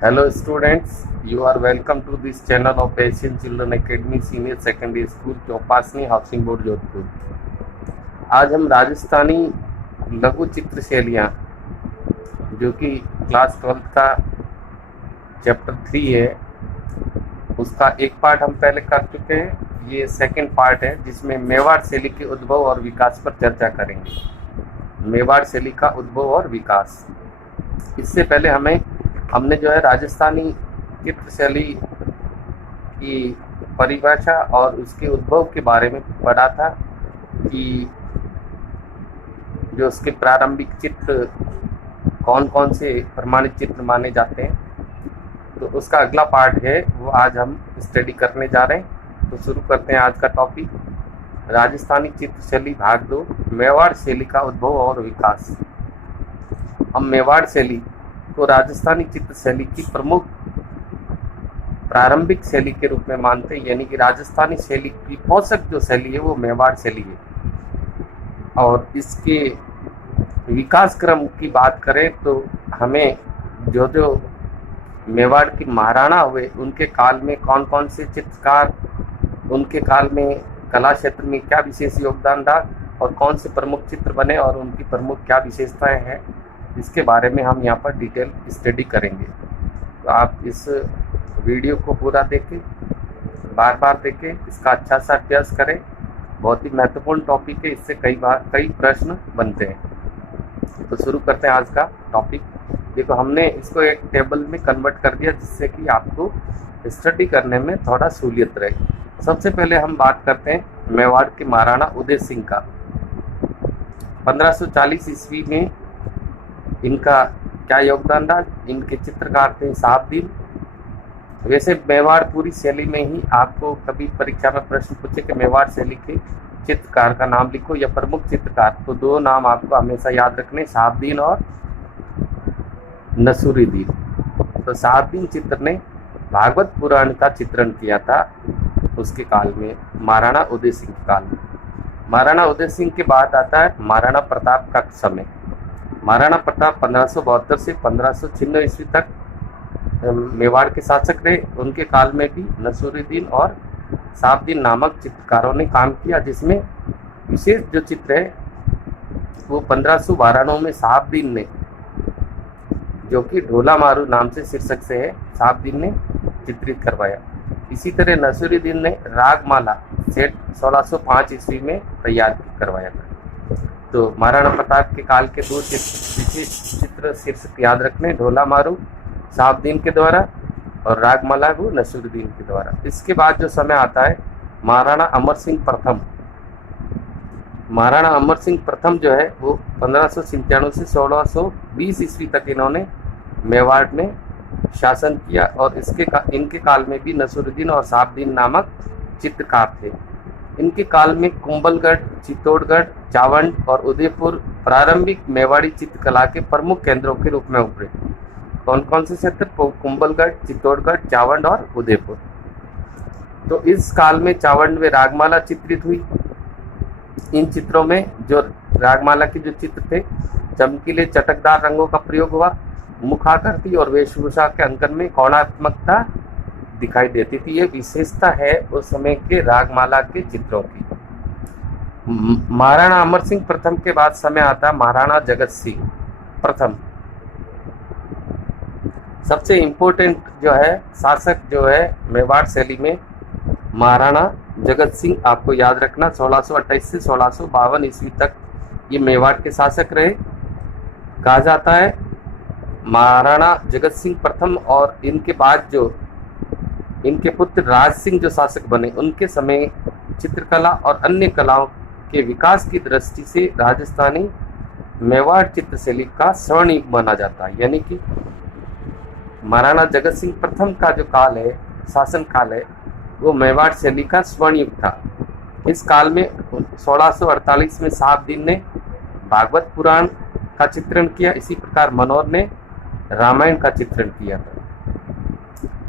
Hello students, you are welcome to this channel of Asian Children Academy Senior Secondary School Chopasani housing board Jodhpur. आज हम राजस्थानी लघु चित्र शैलियाँ जो कि क्लास 12 का चैप्टर 3 है, उसका एक पार्ट हम पहले कर चुके हैं। ये सेकंड पार्ट है जिसमें मेवाड़ शैली के उद्भव और विकास पर चर्चा करेंगे। मेवाड़ शैली का उद्भव और विकास। इससे पहले हमने जो है राजस्थानी चित्र शैली की परिभाषा और उसके उद्भव के बारे में पढ़ा था कि जो उसके प्रारंभिक चित्र कौन कौन से प्रमाणित चित्र माने जाते हैं। तो उसका अगला पार्ट है वो आज हम स्टडी करने जा रहे हैं। तो शुरू करते हैं आज का टॉपिक, राजस्थानी चित्र शैली भाग 2, मेवाड़ शैली का उद्भव और विकास। हम मेवाड़ शैली को राजस्थानी चित्र शैली की प्रमुख प्रारंभिक शैली के रूप में मानते हैं, यानी कि राजस्थानी शैली की पोषक जो शैली है वो मेवाड़ शैली है। और इसके विकास क्रम की बात करें तो हमें जो मेवाड़ के महाराणा हुए उनके काल में कौन कौन से चित्रकार, उनके काल में कला क्षेत्र में क्या विशेष योगदान रहा और कौन से प्रमुख चित्र बने और उनकी प्रमुख क्या विशेषताएं हैं, इसके बारे में हम यहाँ पर डिटेल स्टडी करेंगे। तो आप इस वीडियो को पूरा देखें, बार बार देखें, इसका अच्छा सा अभ्यास करें। बहुत ही महत्वपूर्ण टॉपिक है, इससे कई प्रश्न बनते हैं। तो शुरू करते हैं आज का टॉपिक। देखो, हमने इसको एक टेबल में कन्वर्ट कर दिया जिससे कि आपको स्टडी करने में थोड़ा सहूलियत रहे। सबसे पहले हम बात करते हैं मेवाड़ के महाराणा उदय सिंह का। 1540 ईस्वी में इनका क्या योगदान रहा। इनके चित्रकार थे साहबदीन। वैसे मेवाड़ पूरी शैली में ही आपको कभी परीक्षा में प्रश्न पूछे कि मेवाड़ शैली के चित्रकार का नाम लिखो या प्रमुख चित्रकार, तो दो नाम आपको हमेशा याद रखने, साहबदीन और नसूरुद्दीन। तो साहबदीन चित्र ने भागवत पुराण का चित्रण किया था उसके काल में, महाराणा उदय सिंह के काल में। महाराणा उदय सिंह के बाद आता है महाराणा प्रताप का समय। महाराणा प्रताप 1572 से 1596 ईस्वी तक मेवाड़ के शासक रहे। उनके काल में भी नसूरुद्दीन और साहबदीन नामक चित्रकारों ने काम किया, जिसमें विशेष जो चित्र है वो 1592 में साहबदीन ने, जो कि ढोला मारू नाम से शीर्षक से है, साहबदीन ने चित्रित करवाया। इसी तरह नसूरुद्दीन ने रागमाला सेट 1605 ईस्वी में तैयार करवाया था। तो महाराणा प्रताप के काल के दो विशेष चित्र शीर्षक याद रखने, ढोला मारू साहबदीन के द्वारा और रागमाला वो नसूरुद्दीन के द्वारा। इसके बाद जो समय आता है महाराणा अमर सिंह प्रथम। महाराणा अमर सिंह प्रथम जो है वो 1597 से 1620 ईस्वी तक इन्होंने मेवाड़ में शासन किया और इनके काल में भी नसूरुद्दीन और साहबदीन नामक चित्रकार थे। इनके काल में कुंभलगढ़, चित्तौड़गढ़, चावंड और उदयपुर प्रारंभिक मेवाड़ी चित्रकला के प्रमुख केंद्रों के रूप में उभरे। कौन कौन से क्षेत्र? कुंभलगढ़, चित्तौड़गढ़, चावंड और उदयपुर। तो इस काल में चावंड में रागमाला चित्रित हुई। इन चित्रों में जो रागमाला के जो चित्र थे, चमकीले चटकदार रंगों का प्रयोग हुआ। मुखाकृति और वेशभूषा के अंकन में कोणात्मकता दिखाई देती थी। ये विशेषता है उस समय के रागमाला के चित्रों की। महाराणा अमर सिंह प्रथम के बाद समय आता महाराणा जगत सिंह प्रथम। सबसे इम्पोर्टेंट जो है शासक जो है मेवाड़ शैली में महाराणा जगत सिंह, आपको याद रखना 1628 से 1652 ईस्वी तक ये मेवाड़ के शासक रहे। कहा जाता है महाराणा जगत सिंह प्रथम और इनके बाद जो इनके पुत्र राज सिंह जो शासक बने, उनके समय चित्रकला और अन्य कलाओं के विकास की दृष्टि से राजस्थानी मेवाड़ चित्र शैली का स्वर्ण युग माना जाता है। यानी कि महाराणा जगत सिंह प्रथम का जो काल है, शासन काल है, वो मेवाड़ शैली का स्वर्ण युग था। इस काल में 1648 में साहबदीन ने भागवत पुराण का चित्रण किया। इसी प्रकार मनोहर ने रामायण का चित्रण किया था।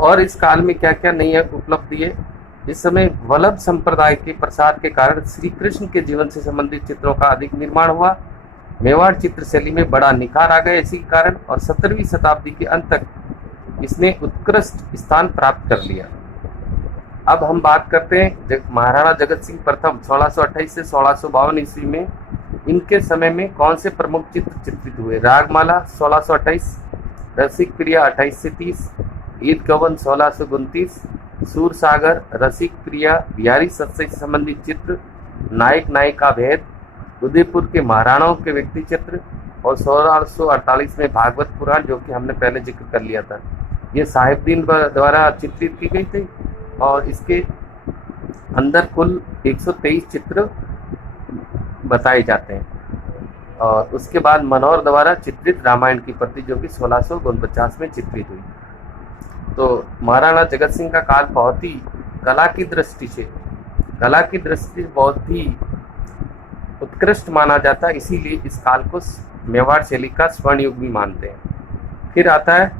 और इस काल में क्या क्या नई उपलब्धि है? इस समय वल्लभ संप्रदाय के प्रसार के कारण श्री कृष्ण के जीवन से संबंधित चित्रों का अधिक निर्माण हुआ। मेवाड़ चित्र शैली में बड़ा निखार आ गया इसी कारण, और 17वीं शताब्दी के अंत तक इसने उत्कृष्ट स्थान प्राप्त कर लिया। अब हम बात करते हैं महाराणा जगत सिंह प्रथम 1628 से 1652 ईस्वी में इनके समय में कौन से प्रमुख चित्र चित्रित हुए। रागमाला 1628, रसिक प्रिया 28 से 30, ईद गवन 1629, सूरसागर, रसिक प्रिया, बिहारी सत्सई से संबंधित चित्र, नायक नायिका भेद, उदयपुर के महाराणाओं के व्यक्ति चित्र और 1648 में भागवत पुराण, जो कि हमने पहले जिक्र कर लिया था। ये साहिबदीन द्वारा चित्रित की गई थी और इसके अंदर कुल 123 चित्र बताए जाते हैं। और उसके बाद मनोहर द्वारा चित्रित रामायण की प्रति, जो कि 1649 में चित्रित हुई। तो महाराणा जगत सिंह का काल बहुत ही कला की दृष्टि से बहुत ही उत्कृष्ट माना जाता है, इसीलिए इस काल को मेवाड़ शैली का स्वर्ण युग भी मानते हैं। फिर आता है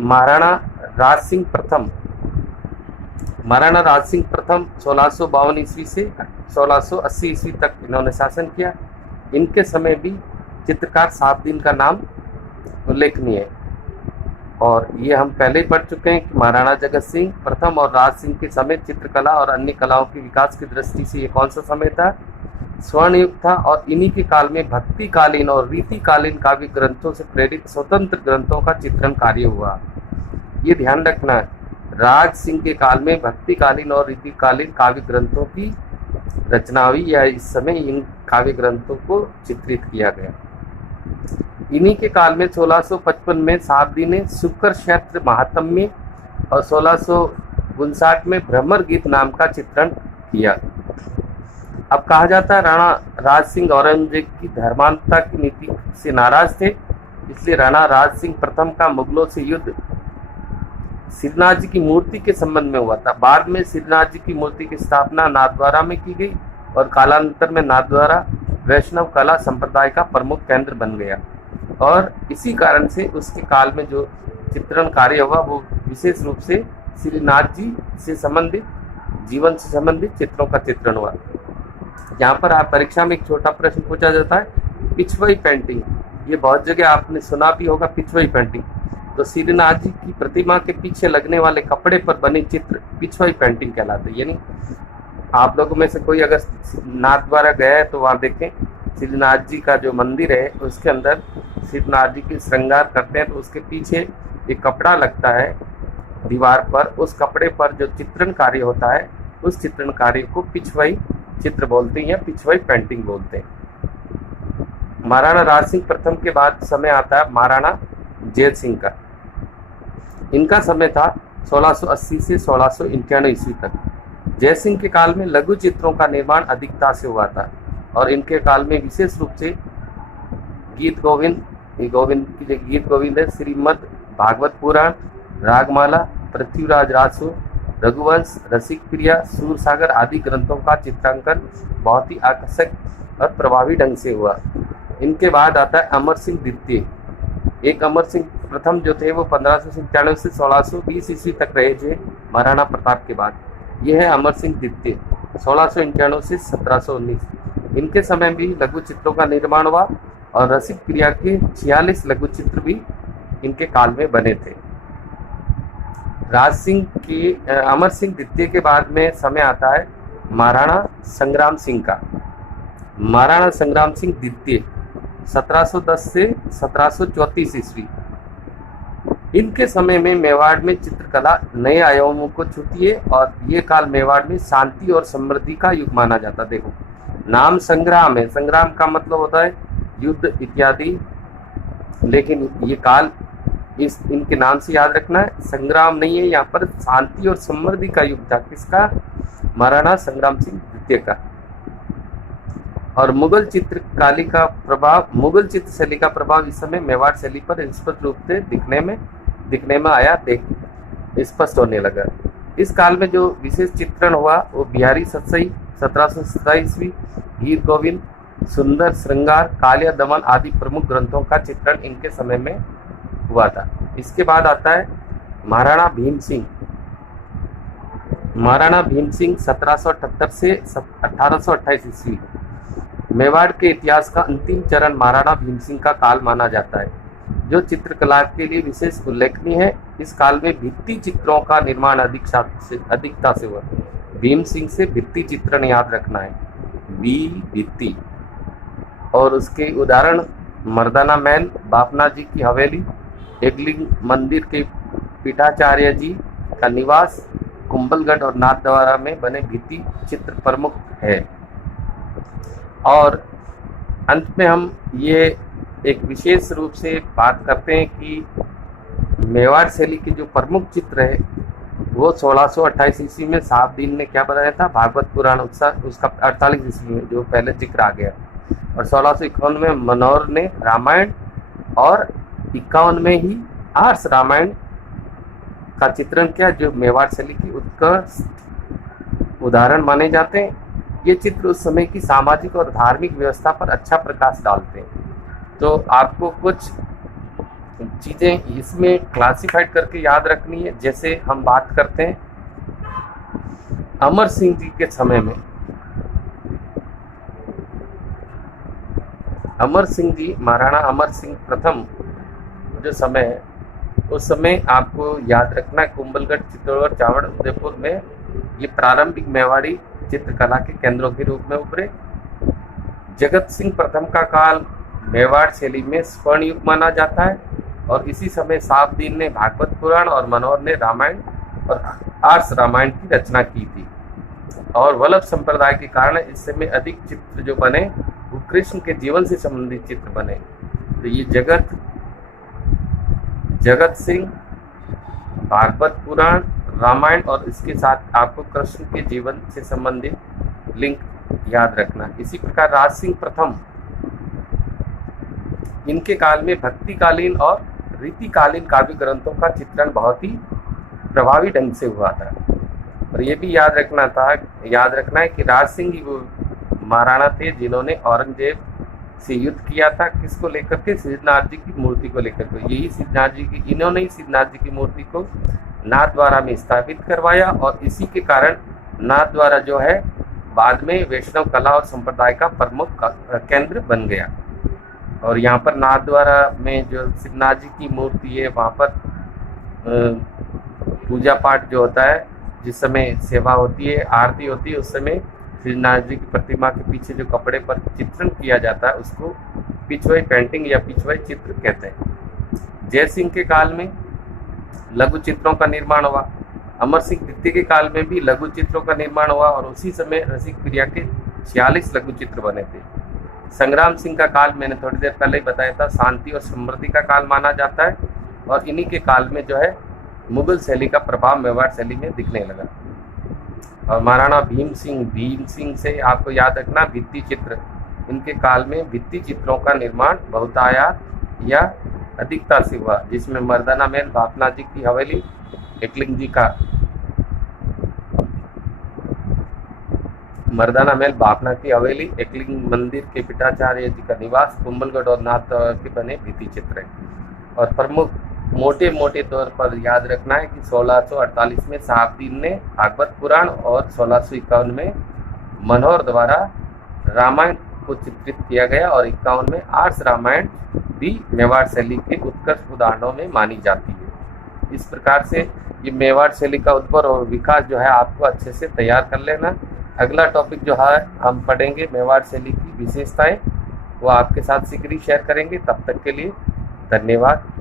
महाराणा राज सिंह प्रथम। महाराणा राज सिंह प्रथम 1652 ईस्वी से 1680 ईस्वी तक इन्होंने शासन किया। इनके समय भी चित्रकार साहिबदीन का नाम उल्लेखनीय है और ये हम पहले ही पढ़ चुके हैं कि महाराणा जगत सिंह प्रथम और राज सिंह के समय चित्रकला और अन्य कलाओं के विकास की दृष्टि से ये कौन सा समय था, स्वर्ण युग था। और इन्हीं के काल में भक्तिकालीन और रीतिकालीन काव्य ग्रंथों से प्रेरित स्वतंत्र ग्रंथों का चित्रण कार्य हुआ। ये ध्यान रखना है, राज सिंह के काल में भक्तिकालीन और रीतिकालीन काव्य ग्रंथों की रचना हुई या इस समय इन काव्य ग्रंथों को चित्रित किया गया। इन्हीं के काल में 1655 में साहिबदीन ने शुक्र क्षेत्र महात्म्य और 1659 में भ्रमर गीत नाम का चित्रण किया। अब कहा जाता है राणा राज सिंह औरंगजेब की धर्मांधता की नीति से नाराज थे, इसलिए राणा राज सिंह प्रथम का मुगलों से युद्ध श्रीनाथ जी की मूर्ति के संबंध में हुआ था। बाद में श्रीनाथ जी की मूर्ति की स्थापना नाथद्वारा में की गई और कालांतर में नाथद्वारा वैष्णव कला संप्रदाय का प्रमुख केंद्र बन गया और इसी कारण से उसके काल में जो चित्रण कार्य हुआ वो विशेष रूप से श्रीनाथ जी से संबंधित, जीवन से संबंधित चित्रों का चित्रण हुआ। यहाँ पर आप परीक्षा में एक छोटा प्रश्न पूछा जाता है, पिछवई पेंटिंग। ये बहुत जगह आपने सुना भी होगा, पिछवई पेंटिंग। तो श्रीनाथ जी की प्रतिमा के पीछे लगने वाले कपड़े पर बने चित्र पिछवई पेंटिंग कहलाते हैं। यानी आप लोगों में से कोई अगर नाथद्वारा गया है तो वहाँ देखें श्रीनाथ जी का जो मंदिर है उसके अंदर श्रीनाथ जी की श्रृंगार करते हैं तो उसके पीछे एक कपड़ा लगता है दीवार पर। उस कपड़े पर जो चित्रण कार्य होता है उस चित्रण कार्य को पिछवई चित्र बोलते हैं या पिछवई पेंटिंग बोलते हैं। महाराणा राज सिंह प्रथम के बाद समय आता है महाराणा जय सिंह का। इनका समय था 1680 से 1691 ईस्वी तक। जय सिंह के काल में लघु चित्रों का निर्माण अधिकता से हुआ था और इनके काल में विशेष रूप से गीत गोविंद है, श्रीमद् भागवत पुराण, रागमाला, पृथ्वीराज रासो, रघुवंश, रसिक प्रिया, सूरसागर आदि ग्रंथों का चित्रांकन बहुत ही आकर्षक और प्रभावी ढंग से हुआ। इनके बाद आता है अमर सिंह द्वितीय। एक अमर सिंह प्रथम जो थे वो 1597 से 1620 ईस्वी तक रहे थे महाराणा प्रताप के बाद। यह है अमर सिंह द्वितीय 1691 से 1719। इनके समय भी लघु चित्रों का निर्माण हुआ और रसिक प्रिया के 46 लघु चित्र भी इनके काल में बने थे। राज सिंह की अमर सिंह द्वितीय के बाद में समय आता है महाराणा संग्राम सिंह का। महाराणा संग्राम सिंह द्वितीय 1710 से 1734 ईस्वी। इनके समय में मेवाड़ में चित्रकला नए आयामों को छूती है और ये काल मेवाड़ में शांति और समृद्धि का युग माना जाता। देखो नाम संग्राम है, संग्राम का मतलब होता है युद्ध इत्यादि, लेकिन ये काल इस इनके नाम से याद रखना है, संग्राम नहीं है, यहाँ पर शांति और समृद्धि का युग था। किसका? महाराणा संग्राम सिंह द्वितीय का। और मुगल चित्रकारी का प्रभाव, मुगल चित्र शैली का प्रभाव इस समय मेवाड़ शैली पर स्पष्ट रूप से दिखने में आया, स्पष्ट होने लगा। इस काल में जो विशेष चित्रण हुआ वो बिहारी सत्सई 1727 ईस्वी, गीत गोविंद, सुंदर श्रृंगार, कालिया दमन आदि प्रमुख ग्रंथों का चित्रण इनके समय में हुआ था। इसके बाद आता है महाराणा भीम सिंह। महाराणा भीम सिंह 1778 से 1828 ईस्वी। मेवाड़ के इतिहास का अंतिम चरण महाराणा भीम सिंह का काल माना जाता है। जो चित्रकला के लिए विशेष उल्लेखनीय है। इस काल में भित्ति चित्रों का निर्माण अधिकता से हुआ। भीम सिंह से भित्ति चित्रण याद रखना है, भित्ति। और उसके उदाहरण मर्दाना महल, बापना जी की हवेली, एकलिंग मंदिर के पीठाचार्य जी का निवास, कुंभलगढ़ और नाथद्वारा में बने भित्ति चित्र प्रमुख है। और अंत में हम ये एक विशेष रूप से बात करते हैं कि मेवाड़ शैली के जो प्रमुख चित्र है वो 1628 ईस्वी में साहबदीन ने क्या बनाया था, भागवत पुराण उसका 48 ईस्वी में जो पहले जिक्र आ गया, और 1651 में मनोहर ने रामायण, और 51 में ही आर्ष रामायण का चित्रण किया, जो मेवाड़ शैली की उत्कृष्ट उदाहरण माने जाते हैं। ये चित्र उस समय की सामाजिक और धार्मिक व्यवस्था पर अच्छा प्रकाश डालते हैं। तो आपको कुछ चीज़ें इसमें क्लासिफाइड करके याद रखनी है। जैसे हम बात करते हैं अमर सिंह जी के समय में, अमर सिंह जी, महाराणा अमर सिंह प्रथम जो समय है, उस समय आपको याद रखना है कुंभलगढ़, चित्तौड़गढ़, चावड़, उदयपुर में ये प्रारंभिक मेवाड़ी चित्रकला के केंद्रों के रूप में उभरे। जगत सिंह प्रथम का काल मेवाड़ शैली में स्वर्ण युग माना जाता है, और इसी समय साहबदीन ने भागवत पुराण और मनोहर ने रामायण और आर्ष रामायण की रचना की थी। और वल्लभ संप्रदाय के कारण इस समय अधिक चित्र जो बने वो कृष्ण के जीवन से संबंधित चित्र बने। तो ये जगत सिंह, भागवत पुराण, रामायण और इसके साथ आपको कृष्ण के जीवन से संबंधित लिंक याद रखना। इसी प्रकार राज सिंह प्रथम, इनके काल में भक्तिकालीन और रीतिकालीन काव्य ग्रंथों का चित्रण बहुत ही प्रभावी ढंग से हुआ था। और ये भी याद रखना है कि राज सिंह ही वो महाराणा थे जिन्होंने औरंगजेब से युद्ध किया था, किसको लेकर के, सिद्धनाथ जी की मूर्ति को लेकर के। इन्होंने ही सिद्धनाथ जी की मूर्ति को नाथद्वारा में स्थापित करवाया, और इसी के कारण नाथद्वारा जो है बाद में वैष्णव कला और संप्रदाय का प्रमुख केंद्र बन गया। और यहाँ पर नाथद्वारा में जो सिद्धनाथ जी की मूर्ति है, वहाँ पर पूजा पाठ जो होता है, जिस समय सेवा होती है, आरती होती है, उस समय सिद्धनाथ जी की प्रतिमा के पीछे जो कपड़े पर चित्रण किया जाता है उसको पिछवाई पेंटिंग या पिछवाई चित्र कहते हैं। जय सिंह के काल में लघु चित्रों का निर्माण हुआ। अमर सिंह द्वितीय के काल में भी लघु चित्रों का निर्माण हुआ, और उसी समय रसिक प्रिया के 46 लघु चित्र बने थे। संग्राम सिंह का काल मैंने थोड़ी देर पहले ही बताया था, शांति और समृद्धि का काल माना जाता है, और इन्हीं के काल में जो है मुगल शैली का प्रभाव मेवाड़ शैली में दिखने लगा। और महाराणा भीम सिंह से आपको याद रखना भित्ति चित्र, इनके काल में भित्ति चित्रों का निर्माण बहुतायत या अधिकता से हुआ, जिसमें मर्दाना महल, बापना जी की हवेली, एकलिंग जी का मर्दाना महल, बापना की हवेली, एकलिंग मंदिर के पीठाचार्य जी का निवास, कुंभलगढ़ और नाथ के बने भित्ति चित्र हैं। और प्रमुख मोटे तौर पर याद रखना है कि 1648 में साहबदीन ने भागवत पुराण और 1651 में मनोहर द्वारा रामायण को चित्रित किया गया, और 51 में आर्ष रामायण भी मेवाड़ शैली के उत्कृष्ट उदाहरणों में मानी जाती है। इस प्रकार से ये मेवाड़ शैली का उद्भव और विकास जो है आपको अच्छे से तैयार कर लेना। अगला टॉपिक जो है हम पढ़ेंगे मेवाड़ शैली की विशेषताएं, वो आपके साथ शीघ्र ही शेयर करेंगे। तब तक के लिए धन्यवाद।